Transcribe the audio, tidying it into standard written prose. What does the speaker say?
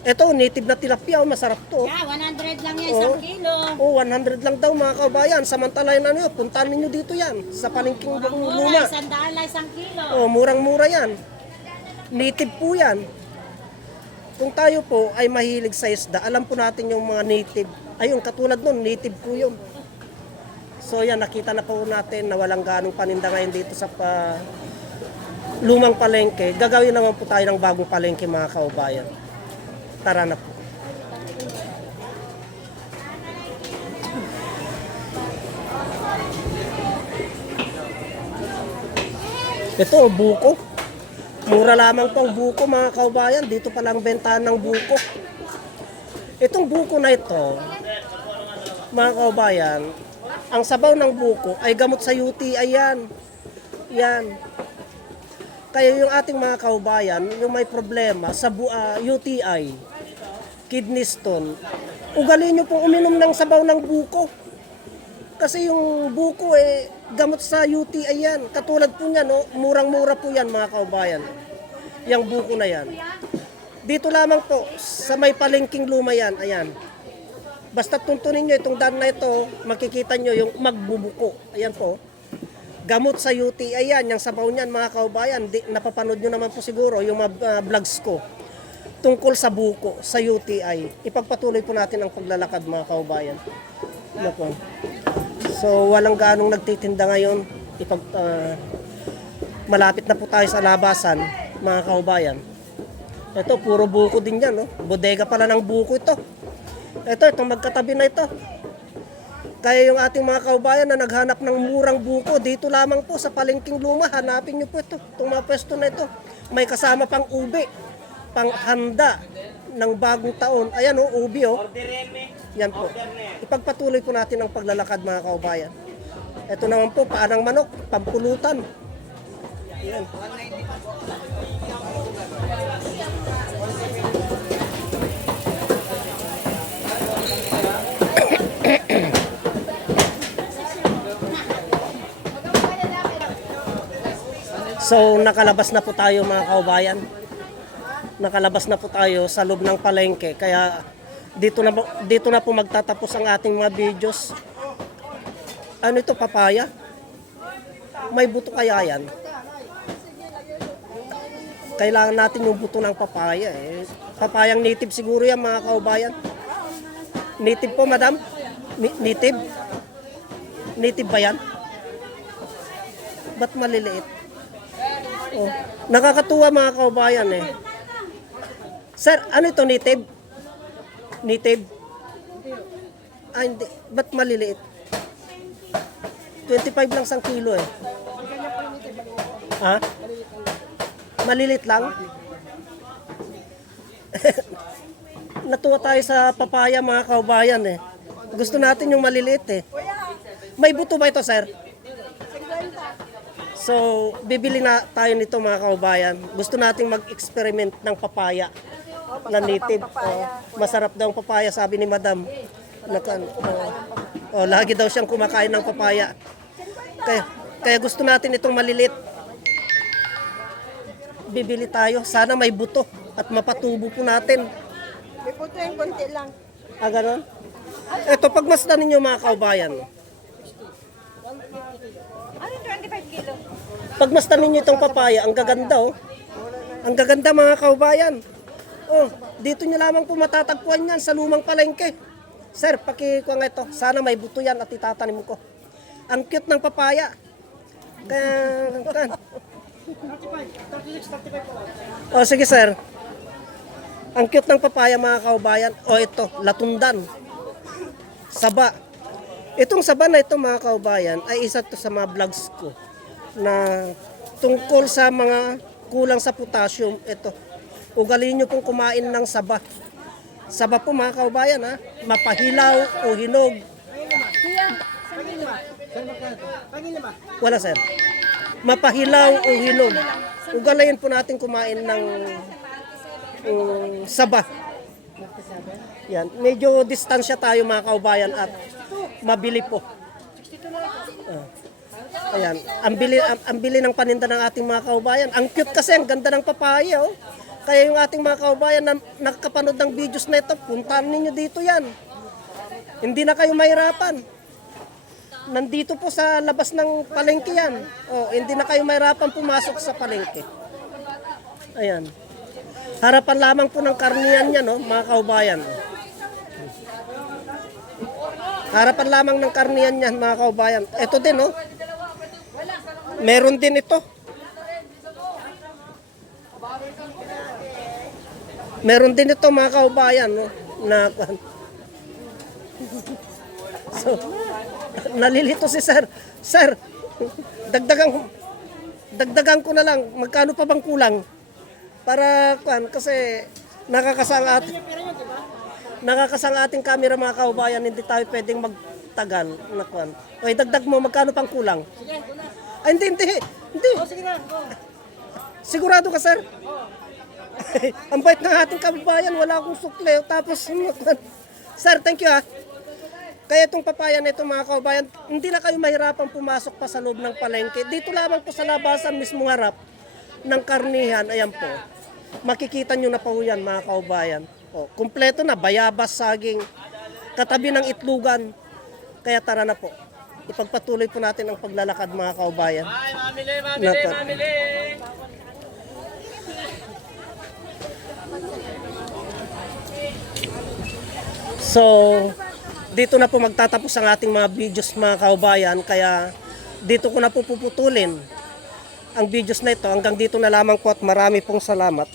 Ito, native na tilapia, oh, masarap to. Yeah, 100 lang yan, isang kilo. Oh, 100 lang daw mga kabayan. Samantala yun, ano yun, puntahan ninyo dito yan. Sa palengking Mura, luma. 100 lang isang kilo. Oh, murang-mura yan. Native po yan. Kung tayo po ay mahilig sa isda, alam po natin yung mga native. Ayun, katulad nun, native po yun. So yan, nakita na po natin na walang ganong paninda ngayon dito sa lumang palengke. Gagawin naman po tayo ng bagong palengke mga kaubayan. Tara na po. Ito, buko. Mura lamang pang buko mga kaubayan. Dito pa lang bentahan ng buko. Itong buko na ito, mga kaubayan, ang sabaw ng buko ay gamot sa UTI yan. Yan. Kaya yung ating mga kaubayan, yung may problema sa UTI, kidney stone, ugali nyo pong uminom ng sabaw ng buko. Kasi yung buko gamot sa UTI yan. Katulad po niyan, no? Murang-mura po yan mga kaubayan. Yung buko na yan. Dito lamang po, sa may palengking luma yan, ayan. Basta tuntunin nyo itong daan na ito, makikita nyo yung magbubuko. Ayan po. Gamot sa UTI, ayan, yung sabaw niyan mga kaubayan. Napapanood nyo naman po siguro yung mga vlogs ko tungkol sa buko, sa UTI. Ipagpatuloy po natin ang paglalakad mga kaubayan. Ano po. So walang ganong nagtitinda ngayon. Malapit na po tayo sa labasan mga kaubayan. Ito, puro buko din yan. No? Bodega pala ng buko ito. Itong magkatabi na ito. Kaya yung ating mga kaubayan na naghanap ng murang buko, dito lamang po sa palengking luma, hanapin nyo po ito. Itong mga pwesto na ito. May kasama pang ube, pang handa ng bagong taon. Ayan o, ube o. Yan po. Ipagpatuloy po natin ang paglalakad mga kaubayan. Ito naman po, paanang manok, pampulutan. Yan. So nakalabas na po tayo mga kaubayan. Nakalabas na po tayo sa loob ng palengke. Kaya dito na po magtatapos ang ating mga videos. Ano ito, papaya? May buto kaya yan? Kailangan natin yung buto ng papaya eh. Papayang native siguro yan mga kaubayan. Native po madam? Native? Native ba yan? Ba't maliliit? Oh, nakakatuwa mga kaubayan eh. Sir, ano ito, native? Native? Ah, hindi. Ba't maliliit? 25 lang sang kilo eh. Ha? Malilit lang? Natuwa tayo sa papaya mga kaubayan eh. Gusto natin yung maliliit eh. May buto ba ito, sir? So, bibili na tayo nito mga kaubayan. Gusto nating mag-experiment ng papaya na native. Masarap daw ang papaya, sabi ni madam. Lagi daw siyang kumakain ng papaya. Kaya gusto natin itong malilit. Bibili tayo. Sana may buto at mapatubo po natin. May puto yung konti lang. Ah, ganon? Ito, pagmasdan ninyo mga kaubayan. Ano 25 kilo? Pagmasdan ninyo itong papaya, ang gaganda oh. Ang gaganda mga kaubayan. Oh, dito nyo lamang po matatagpuan yan sa lumang palengke. Sir, pakikuha nga ito. Sana may buto yan at itatanim ko. Ang cute ng papaya. Oh, sige sir. Ang cute ng papaya mga kaubayan. Oh, ito, latundan. Saba. Itong saba na ito mga kaubayan ay isa to sa mga vlogs ko na tungkol sa mga kulang sa potassium. Ito, ugalin nyo pong kumain ng saba. Saba po mga kaubayan ha, mapahilaw o hinog. Wala sir. Mapahilaw o hinog. Ugalayin po natin kumain ng saba. Yan, medyo distansya tayo mga kaubayan at mabili po. Ayan, ang bili ng paninda ng ating mga kaubayan. Ang cute kasi, ang ganda ng papaya oh. Kaya yung ating mga kaubayan na nakakapanood ng videos na ito, puntahan ninyo dito yan. Hindi na kayo mahirapan. Nandito po sa labas ng palengke yan. Hindi na kayo mahirapan pumasok sa palengke. Ayan. Harapan lamang po ng karniyan yan, mga kaubayan. Harapan lamang ng karniyan yan, mga kaubayan. Ito din, meron din ito. Meron din ito, mga kaubayan, na so, nalilito si sir. Sir, dagdagan ko na lang. Magkano pa bang kulang? Para kasi nakakasang ating camera, mga kaubayan, hindi tayo pwedeng magtagal na kwan. Okay, dagdag mo, magkano pang kulang? Ay, hindi. Sigurado ka, sir? Ang bait ng ating kababayan, wala akong sukle. Tapos, sir, thank you ha. Kaya itong papaya na ito, mga kaubayan, hindi na kayo mahirapan pumasok pa sa loob ng palengke. Dito lamang po sa labasan mismo harap ng karnihan, ayan po. Makikita nyo na po yan, mga kaubayan. Kumpleto na, bayabas, saging, katabi ng itlugan. Kaya tara na po. Ipagpatuloy po natin ang paglalakad, mga kaubayan. Ay, mamili! So, dito na po magtatapos ang ating mga videos, mga kaubayan. Kaya dito ko na po puputulin ang videos na ito. Hanggang dito na lamang po at marami pong salamat.